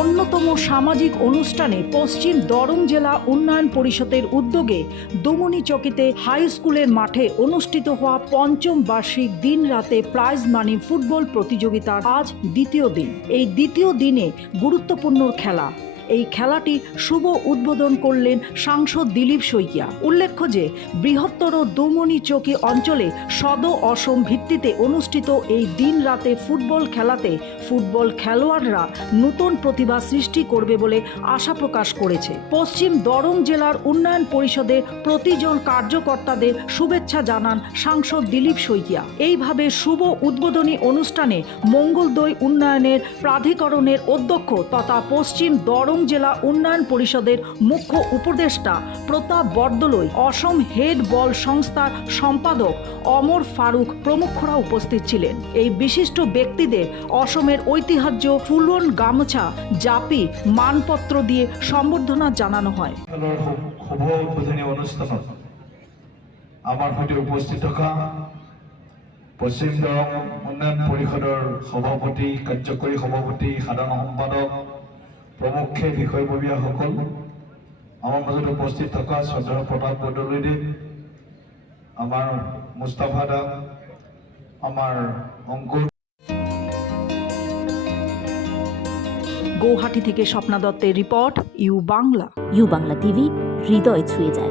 অন্যতম সামাজিক অনুষ্ঠানে পশ্চিম দরং জেলা উন্নয়ন পরিষদের উদ্যোগে দুমনি চকিতে হাই স্কুলের মাঠে অনুষ্ঠিত হওয়া পঞ্চম বার্ষিক দিন রাতে প্রাইজ মানি ফুটবল প্রতিযোগিতার আজ দ্বিতীয় দিন। এই দ্বিতীয় দিনে গুরুত্বপূর্ণ খেলা। এই খেলাটি শুভ উদ্বোধন করলেন সাংসদ দিলীপ শইকিয়া। উল্লেখ্য যে, বৃহত্তর দৌমনি চকি অঞ্চলে সদ অসম ভিত্তিতে অনুষ্ঠিত এই দিন রাতে ফুটবল খেলাতে ফুটবল খেলোয়াড়রা নতুন প্রতিভা সৃষ্টি করবে বলে আশা প্রকাশ করেছে। পশ্চিম দরং জেলার উন্নয়ন পরিষদের প্রতিজন কার্যকর্তাদের শুভেচ্ছা জানান সাংসদ দিলীপ শইকিয়া। এইভাবে শুভ উদ্বোধনী অনুষ্ঠানে মঙ্গলদৈ উন্নয়নের প্রাধিকরণের অধ্যক্ষ তথা পশ্চিম দরং জেলা উন্নয়ন পরিষদের মুখ্য উপদেষ্টা প্রতাপ বরদলৈ অসম হেড বল সংস্থার সম্পাদক অমর ফারুক প্রমুখরা উপস্থিত ছিলেন। এই বিশিষ্ট ব্যক্তিদের অসমের ঐতিহ্য ফুলন গামছা, জাপি, মানপত্র দিয়ে সম্বর্ধনা জানানো হয়। উপস্থিত পশ্চিম দৰং উন্নয়ন পৰিষদৰ সভাপতি, কাৰ্যকৰী সভাপতি, সাধাৰণ সম্পাদক প্ৰমুখ্যে বিষয়ববীয়াসকল আমাৰ মাজত উপস্থিত থকা শ্রদ্ধা প্ৰতাপ বৰদলৈদেৱ আমাৰ মুস্তাফা দা আমাৰ অংকুৰ। গৌহাটি থেকে স্বপ্না দত্তের report U Bangla. U Bangla TV হৃদয় ছুঁয়ে যায়।